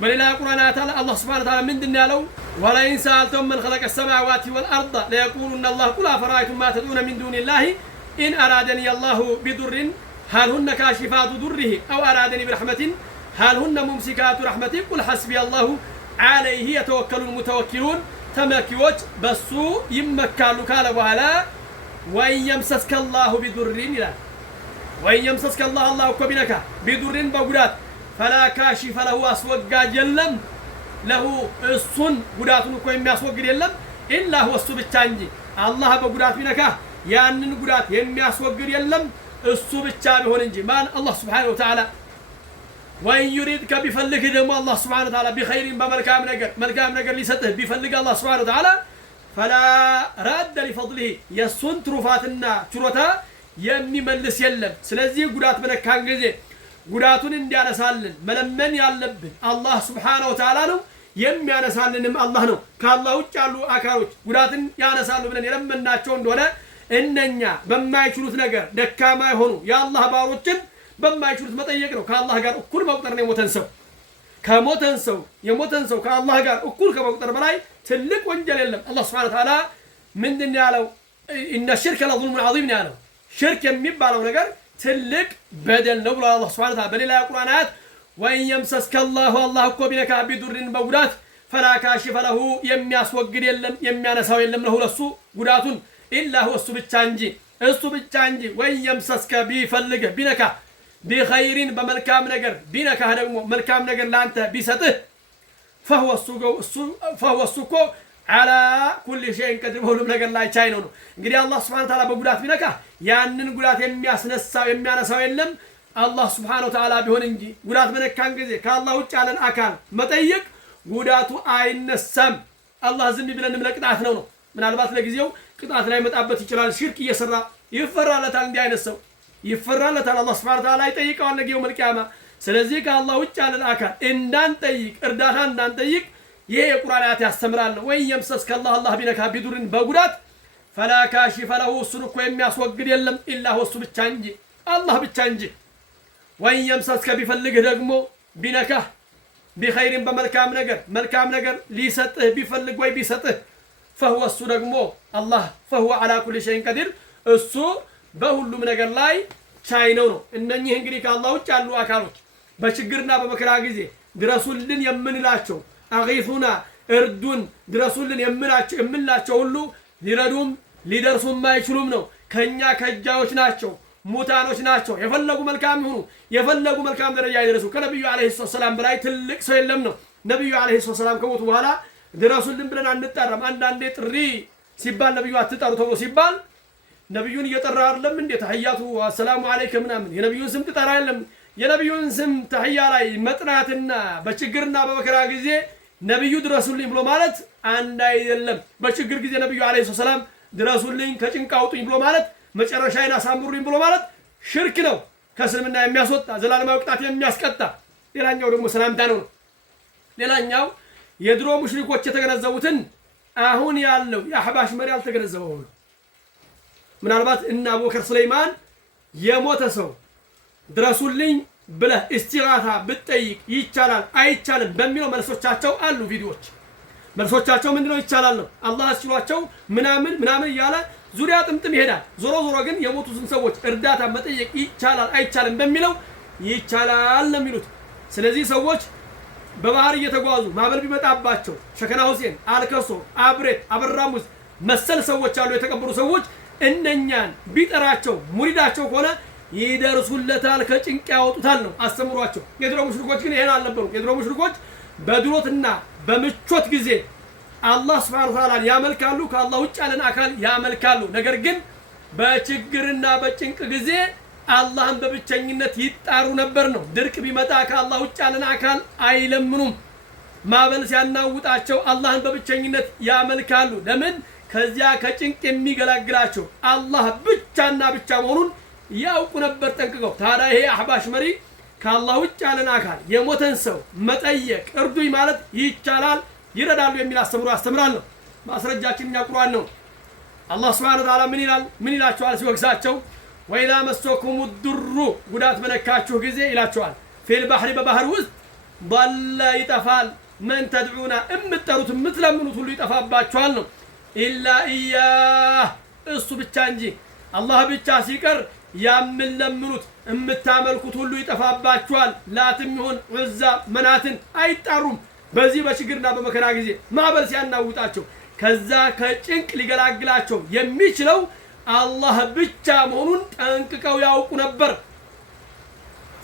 بللا القرآن تعالى الله سبحانه وتعالى من دنيا له ولئن سألتم من خلق السماوات والأرض ليقولن الله قل أفرأيتم ما تدعون من دون الله إن أرادني الله بضر هل هن كاشفات ضره أو أرادني برحمة هل هن ممسكات رحمته قل حسبي الله عليه يتوكل المتوكلون تمكيوج بسو يمكالو كالا وهلا وإن يمسسك الله بضر وإن يمسسك الله كبنك بضر بغدات فلا كاشف له أسوقا يلم له الصن غداتن كو يمياسوقد يلم إلا هو السو بتانجي الله بغدات بنك ያንን ጉዳት የሚያስወግድ የለም እሱ ብቻ ቢሆን እንጂ ማን አላህ Subhanahu Wa Ta'ala ወይ يريدك ቢፈልግ ደግሞ አላህ Subhanahu Wa Ta'ala بخير በመልካም ነገር ሊሰጥህ ቢፈልግ አላህ Subhanahu Wa Ta'ala فلا رد لفضله የሱን ትሩፋትና ችሮታ የሚመልስ የለም ስለዚህ ጉዳት በነካን ጊዜ ጉዳቱን እንዲያነሳልን መለመን ያለብን አላህ Subhanahu Wa Ta'ala ነው የሚያነሳልንም አላህ ነው ከአላህ ውጭ ያሉ አካሎች ጉዳትን ያነሳሉ ብለን የለመናቸው እንደሆነ እነኛ በማይችሉት ነገር ደካማ ይሆኑ የአላህ ባሮችን በማይችሉት መጠየቅ ነው ከአላህ ጋር እኩል መቁጠር ነው የሞተን ሰው ከአላህ ጋር እኩል ከመቁጠር በላይ ትልቅ ወንጀል የለም አላህ Subhanahu Wa Ta'ala ምንድን ያለው ان الشرك لظلم عظيم ያለው ሽርክ የሚባለው ነገር ትልቅ በደል ነው ብሎ አላህ Subhanahu Wa Ta'ala በሌላ የቁርአን አያት وإن يمسسك الله እኮ ቢነካ ቢዱርን በጉዳት فلا كاشف له የሚያስወግድ የለም የሚያነሳው የለም ነው ለሱ ጉዳቱን إلا هو እሱ ብቻ እንጂ وإن يمسسك ቢፈልግ ቢነካ بخير በመልካም ነገር ቢነካ ደግሞ መልካም ነገር ላንተ ቢሰጥህ فهو እኮ على كل شيء قدير ሁሉም ነገር ላይ ቻይ ነው እንግዲህ አላህ Subhanahu Wa Ta'ala በጉዳት ቢነካ ያንን ጉዳት የሚያነሳው የለም አላህ Subhanahu Wa Ta'ala ቢሆን እንጂ ጉዳት በነካን ጊዜ ከአላህ ውጭ ያለን አካል መጠየቅ ጉዳቱ አይነሳም አላህ ዝም ብለንም ለቅጣት ነው ምናልባት ለጊዜው ቅጣት ላይ መጣበት ይችላል ሽርክ እየሰራ ይፈራለታል እንዲህ አይነት ሰው ይፈራለታል አላህ Subhanahu Wa Ta'ala ይጠይቀዋል ለጊዜው መልቂያማ ስለዚህ ከአላህ ውጭ ያለን አካል እንዳንጠይቅ እርዳታ እንዳንጠይቅ ይሄ የቁርአን አያት ያስተምራል ወይ يمسسك الله ቢነካ ቢዱርን በጉዳት فلا كاشف له እሱን እኮ የሚያስወግድ የለም إلا هو እሱ ብቻ እንጂ አላህ ብቻ እንጂ وإن يمسسك ቢፈልግ ደግሞ ቢነካ بخير በመልካም ነገር ሊሰጥህ ቢፈልግ ወይ ቢሰጥህ فهو እሱ ደግሞ አላህ فهو على كل شيء قدير እሱ በሁሉም ነገር ላይ ቻይ ነው እነኚህ እንግዲህ ከአላህ ውጭ ያሉ አካሎች በችግርና በመከራ ጊዜ ድረሱልን የምንላቸው አጊፉና እርዱን ድረሱልን የምንላቸው ሁሉ ሊረዱም ሊደርሱም አይችሉም ነው ከኛ ከጃዎች ናቸው ሙታኖች ናቸው የፈለጉ መልካም ይሁኑ የፈለጉ መልካም ደረጃ ይደርሱ ከነብዩ አለይሂ ሰላም በላይ ትልቅ ሰው የለም ነው ነብዩ አለይሂ ሰላም ከሞቱ በኋላ ድረሱልን ብለን አንጣራም አንዳንዴ ጥሪ ሲባል ነብዩ አትጣሩ ተብሎ ሲባል ነብዩን እየጠራ አይደለም እንዴ ተህያቱ ሰላሙ አለይኩም ምናምን የነብዩን ስም ትጠራ አይደለም የነብዩን ስም ተህያ ላይ መጥራትና በችግርና በመከራ ጊዜ ነብዩ ድረሱልኝ ብሎ ማለት አንድ አይደለም በችግር ጊዜ ነብዩ አለይሂ ሰላም ድረሱልኝ ከጭንቅ አውጡኝ ብሎ ማለት መጨረሻዬን አሳምሩኝ ብሎ ማለት ሽርክ ነው ከእስልምና የሚያስወጣ ዘላለማዊ ቅጣት የሚያስቀጣ ሌላኛው ደግሞ ሰላምታ ነው ሌላኛው የድሮ ሙሽሪኮች የተገነዘቡትን አሁን ያለው የአህባሽ መሪ አልተገነዘበው ምናልባት እና አቡበከር ሱለይማን የሞተ ሰው ድረሱልኝ ብለህ እስቲጋታ ብትጠይቅ ይቻላል አይቻልም በሚለው መልሶቻቸው አሉ ቪዲዮዎች መልሶቻቸው ምንድነው ይቻላል ነው አላህ አስችሏቸው ምናምን እያለ ዙሪያ ጥምጥም ይሄዳል ዞሮ ግን የሞቱትን ሰዎች እርዳታ መጠየቅ ይቻላል አይቻልም በሚለው ይቻላል ነው የሚሉት ስለዚህ ሰዎች በባህር እየተጓዙ ማዕበል ቢመጣባቸው ሸከና ሁሴን አልከሶ አብሬት አበራሙስ መሰል ሰዎች አሉ የተቀበሩ ሰዎች እነኛን ቢጠራቸው ሙሪዳቸው ሆነ ይደርሱለታል ከጭንቅ ያወጡታል ነው አስተምሯቸው የድሮ ሙሽሪኮች ግን ይሄን አልነበሩ የድሮ ሙሽሪኮች በድሮትና በምቾት ጊዜ አላህ Subhanahu Wa Ta'ala ያመልካሉ ከአላህ ውጭ ያለን አካል ያመልካሉ ነገር ግን በችግርና በጭንቅ ጊዜ አላህን በብቸኝነት ይጣሩ ነበር ነው ድርቅ ቢመጣ ከአላህ ውጭ ያለን አካል አይለምኑም ማዕበል ሲያናውጣቸው አላህን በብቸኝነት ያመልካሉ ለምን ከዚያ ከጭንቅ የሚገላግላቸው አላህ ብቻና ብቻ መሆኑን ያውቁ ነበር ጠንቅቀው ታዲያ ይሄ አህባሽ መሪ ከአላህ ውጭ ያለን አካል የሞተን ሰው መጠየቅ እርዱኝ ማለት ይቻላል ይረዳሉ የሚል አስተምራለሁ ማስረጃችን ቁርአን ነው አላህ Subhanahu Wa Ta'ala ምን ይላቸዋል ሲወግሳቸው وإذا مسكم الضر ጉዳት በነካችሁ ጊዜ ይላቸዋል ፊል ባህሪ በባህር ውስጥ ضل ይጠፋል من تدعون እምትጠሩት እምትለምኑት ሁሉ ይጠፋባችኋል ነው ኢላ ኢያህ እሱ ብቻ እንጂ አላህ ብቻ ሲቀር ያምለምኑት እምታመልኩት ሁሉ ይጠፋባችኋል ላትም ይሁን ዑዛ መናትን አይጣሩም በዚህ በችግርና በመከራ ጊዜ ማዕበል ሲያናውጣቸው ከዛ ከጭንቅ ሊገላግላቸው የሚችለው አላህ ብቻ መሆኑን ጠንቅቀው ያውቁ ነበር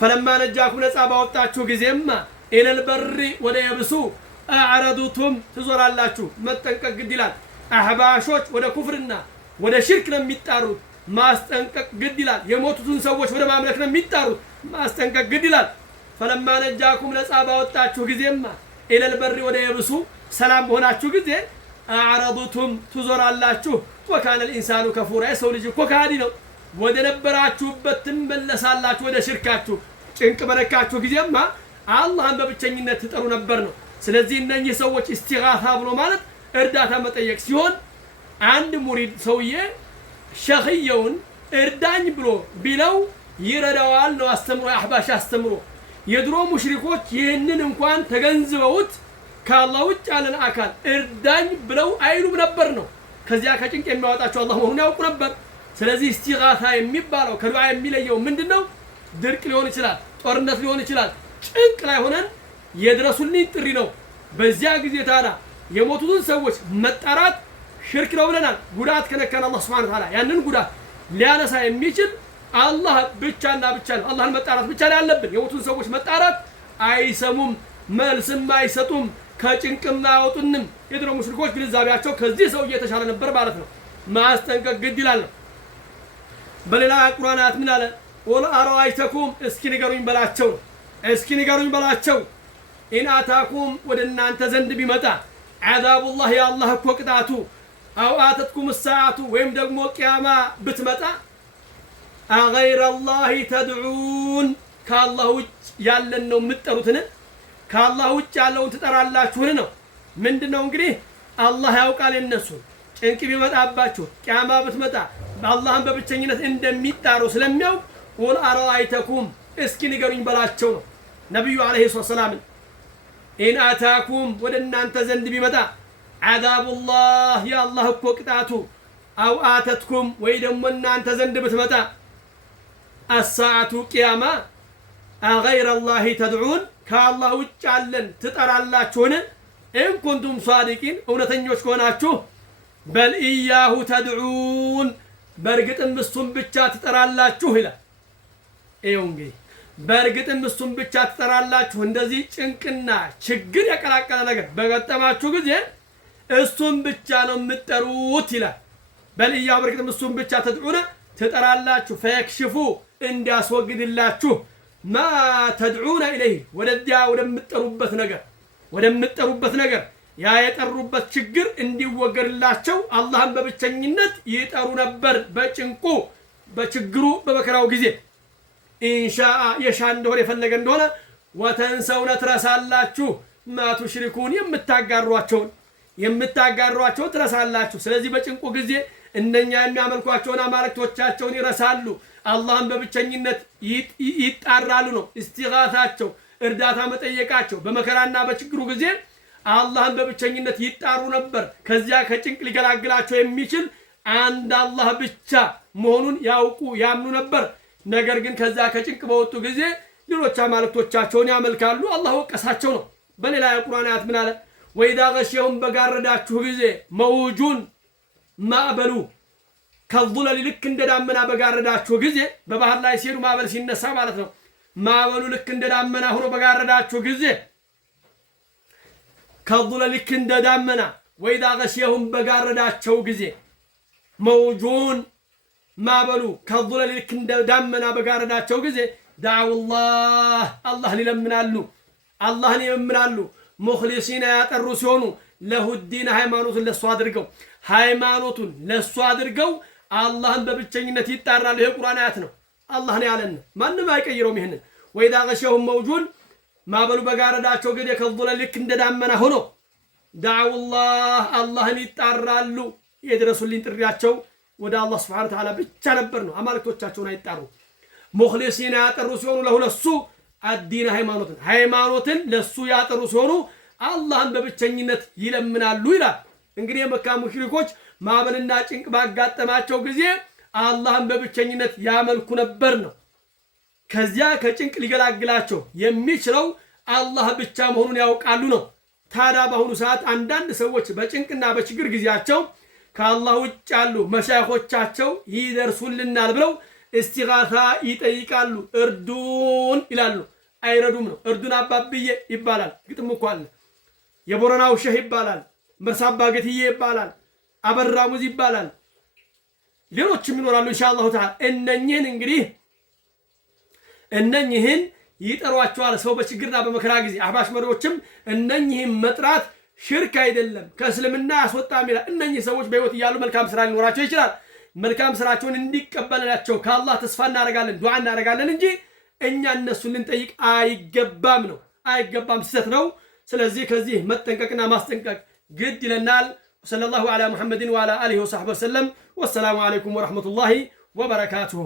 فلما نجاكم ነፃ ባወጣችሁ ጊዜማ ኢለል በሪ ወደ የብሱ አዕረዱቱም ትዞራላችሁ መጠንቀቅ ግድ ይላል አህባሾች ወደ ኩፍርና ወደ ሽርክ ነው የሚጣሩት ማስጠንቀቅ ግድ ይላል የሞቱትን ሰዎች ወደ ማምለክ ነው የሚጣሩት ማስጠንቀቅ ግድ ይላል فلما نجاكم ነፃ ባወጣችሁ ጊዜማ ኢለል በሪ ወደ የብሱ ሰላም ሆናችሁ ጊዜ አዕረዱቱም ትዞራላችሁ ወካነ الانسان كفورا የሰው ልጅ እኮ ካዲ ነው ወደ ነበራችሁበት ትመለሳላችሁ ወደ ሽርካችሁ ጭንቅ በረካችሁ ጊዜማ አላህን በብቸኝነት ትጠሩ ነበር ነው ስለዚህ እነኚህ ሰዎች ኢስቲጋሳ ብሎ ማለት እርዳታ መጠየቅ ሲሆን አንድ ሙሪድ ሰውዬ ሸኽየውን እርዳኝ ብሎ ቢለው ይረዳዋል ነው አስተምሮ አህባሽ አስተምሮ የድሮ ሙሽሪኮች ይህንን እንኳን ተገንዝበውት ከአላህ ውጭ ያለን አካል እርዳኝ ብለው አይሉም ነበር ነው ከዚያ ከጭንቅ የሚያወጣቸው አላህ መሆኑን ያውቁ ነበር ስለዚህ ኢስቲጋሳ የሚባለው ከዱዓ የሚለየው ምንድነው ድርቅ ሊሆን ይችላል ጦርነት ሊሆን ይችላል ጭንቅ ላይ ሆነን የድረሱልኝ ጥሪ ነው በዚያ ጊዜ ታዲያ የሞቱትን ሰዎች መጣራት ሽርክ ነው ብለናል ጉዳት ከነከነ አላህ Subhanahu Wa Ta'ala ያንን ጉዳት ሊያነሳ የሚችል አላህ ብቻና ብቻ ነው አላህን መጣራት ብቻ ላይ ያለብን የሞቱትን ሰዎች መጣራት አይሰሙም መልስም አይሰጡም ከጭንቅም አያወጡንም የድሮ ሙሽሪኮች ግንዛቤያቸው ከዚህ ሰው እየተሻለ ነበር ማለት ነው ማስጠንቀቅ ግድ ይላል በሌላ ቁርአን አያት ምን አለ ወላ አራይተኩም እስኪ ንገሩኝ በላቸው እስኪ ንገሩኝ በላቸው ኢን አታኩም ወደ እናንተ ዘንድ ቢመጣ አዛቡላህ ያአላህ እኮ ቅጣቱ አው አተትኩም الساعه ወይም ደግሞ ቂያማ ብትመጣ አገይረ አላህ ተድዑን ከአላህ ውጭ ያለን ነው የምትጠሩትን ከአላህ ውጭ ያለውን ትጠራላችሁን ነው ምንድነው እንግዲህ አላህ ያውቃል የነሱ ጭንቅ ቢመጣባችሁ ቂያማ ብትመጣ አላህን በብቸኝነት እንደሚጣሩ ስለሚያውቅ ወል አራይተኩም እስኪ ንገሩኝ በላቸው ነው ነብዩ አለይሂ ሰላም ኢን አታኩም ወደ እናንተ ዘንድ ቢመጣ አዛቡላህ ያአላህ እኮ ቅጣቱ አው አተትኩም ወይ ደግሞ እናንተ ዘንድ ብትመጣ الساعه قيامه غير الله تدعون ከአላህ ውጭ ያለን ትጠራላችሁን ان كنتم صادقين እውነተኞች ከሆናችሁ በል ኢያሁ ተድዑን በርግጥም እሱን ብቻ ትጠራላችሁ ይላል እንግዲህ በርግጥም እሱን ብቻ ትጠራላችሁ እንደዚህ ጭንቅና ችግር የቀላቀለ ነገር በገጠማችሁ ጊዜ እሱን ብቻ ነው የምትጠሩት ይላል በል ኢያሁ በርግጥም እሱን ብቻ ተድዑን ትጠራላችሁ ፈየክሽፉ እንዲያስወግድላችሁ ማ ተድዑነ ኢለይህ ወደዚያ ወደምትጠሩበት ነገር ያ የጠሩበት ችግር እንዲወገድላቸው አላህን በብቸኝነት ይጠሩ ነበር በጭንቁ በችግሩ በመከራው ጊዜ ኢንሻአ የሻ እንደሆነ የፈለገ እንደሆነ ወተንሰውነ ትረሳላችሁ ማቱ ሽሪኩን የምታጋሯቸውን ትረሳላችሁ ስለዚህ በጭንቁ ጊዜ እነኛ የሚያመልኳቸውን አማልክቶቻቸውን ይረሳሉ አላህን በብቸኝነት ይጣራሉ ነው ኢስቲጋሳቸው እርዳታ መጠየቃቸው በመከራና በችግሩ ጊዜ አላህን በብቸኝነት ይጣሩ ነበር ከዚያ ከጭንቅ ሊገላግላቸው የሚችል አንድ አላህ ብቻ መሆኑን ያውቁ ያምኑ ነበር ነገር ግን ከዛ ከጭንቅ በወጡ ጊዜ ሌሎች አማልክቶቻቸውን ያመልካሉ አላህ ወቀሳቸው ነው በሌላ የቁርአን አያት ምን አለ ወይዳ ገሸሁም በጋረዳችሁ ጊዜ መውጁን ማዕበሉ ከዙለል ልክ እንደዳመና በጋረዳችሁ ጊዜ በባህር ላይ ሲሄዱ ማዕበል ሲነሳ ማለት ነው ማዕበሉ ልክ እንደዳመና ሆኖ በጋረዳችሁ ጊዜ ከዙለል ልክ እንደዳመና ወይዳ ገሸሁም በጋረዳቸው ጊዜ መውጁን ማዕበሉ ከዙለል ልክ እንደዳመና በጋረዳቸው ጊዜ ዳውላህ አላህን ይለምናሉ ሙኽሊሲና ያጠሩ ሲሆኑ ለሁዲን ሃይማኖቱን ለሱ አድርገው አላህን በብቸኝነት ይጣራሉ ይሄ ቁርአን አያት ነው አላህ ነው ያለን ማንንም አይቀይረውም ይሄንን ወይዳ ገሸሁም መውጁን ማዕበሉ በጋረዳቸው ጊዜ ከዙለል ልክ እንደዳመና ሆኖ ዳውላህ አላህን ይጣራሉ የድረሱልኝ ጥሪያቸው ወደ አላህ Subhanahu Wa Ta'ala ብቻ ነበር ነው አማልክቶቻቸውን አይጣሩ ሙኽሊሲና ያጠሩ ሲሆኑ ለሱ አዲን ሃይማኖትን ለሱ ያጠሩ ሲሆኑ አላህን በብቸኝነት ይለምናሉ ይላል። እንግዲህ የመካ ሙሽሪኮች ማዕበልና ጭንቅ ባጋጠማቸው ጊዜ አላህን በብቸኝነት ያመልኩ ነበር ነው። ከዚያ ከጭንቅ ሊገላግላቸው የሚችለው አላህ ብቻ መሆኑን ያውቃሉ ነው። ታዲያ በአሁኑ ሰዓት አንዳንድ ሰዎች በጭንቅና በችግር ጊዜያቸው ከአላህ ውጭ ያሉ መሻይኾቻቸው ይደርሱልናል ብለው እስቲጋሳ ይጠይቃሉ። እርዱን ይላሉ። አይረዱም ነው። እርዱን አባብዬ ይባላል። ግጥም እኮ አለ። የቦረናው ሸህ ይባላል። መርሳባ ገትዬ ይባላል። አበራ ሙዝ ይባላል። ሌሎችም ይኖራሉ ኢንሻአላሁ ተዓላ። እነኚህን ይጠሯቸዋል። ሰው በችግርና በመከራ ጊዜ አህባሽ መሪዎችም እነኚህን መጥራት ሽርክ አይደለም ከእስልምና ያስወጣም ይላል። እነኚህ ሰዎች በህይወት እያሉ መልካም ስራ ሊኖራቸው ይችላል። መልካም ስራቸውን እንዲቀበልላቸው ከአላህ ተስፋ እናደርጋለን፣ ዱዓ እናደርጋለን እንጂ እኛ እነሱን ልንጠይቅ አይገባም ነው። አይገባም፣ ስህተት ነው። ስለዚህ ከዚህ መጠንቀቅና ማስጠንቀቅ ግድ ይለናል። ሰለላሁ ዐላ ሙሐመድን ወዐላ አሊሂ ወሰሕቢሂ ወሰለም። ወሰላሙ ዐለይኩም ወረሕመቱላሂ ወበረካቱሁ።